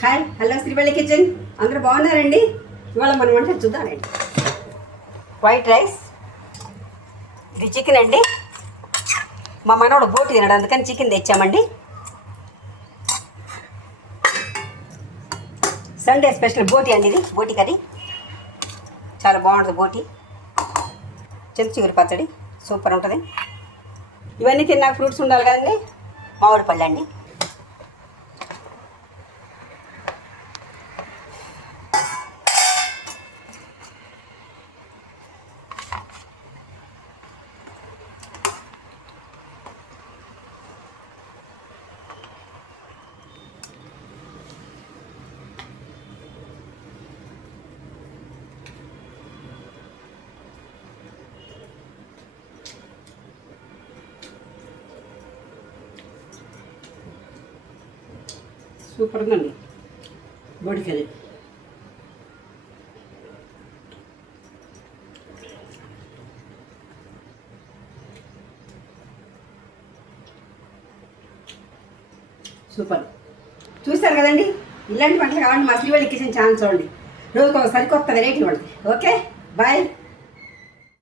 Hi hello Srivalli కిచెన్, అందరూ బాగున్నారండి? ఇవాళ మనం వంట చూద్దామండి. వైట్ రైస్, ఇది చికెన్ అండి. మా మనవాడు బోటి తినడు, అందుకని చికెన్ తెచ్చామండి. సండే స్పెషల్ బోటి అండి, ఇది బోటి కర్రీ చాలా బాగుంటుంది. బోటి చింతచిగురు పచ్చడి సూపర్ ఉంటుంది. ఇవన్నీ తిన్నాక ఫ్రూట్స్ ఉండాలి కదండి. మామిడి పళ్ళు అండి. సూపర్ ఉందండి బోటి కర్రీ. సూపర్. చూస్తారు కదండి, ఇలాంటి వంటలు కావాలంటే మా శ్రీవల్లి కిచెన్ ఛానల్ చూడండి. రోజుకు ఒక సరికొత్త వెరైటీ వంటది. Okay, bye.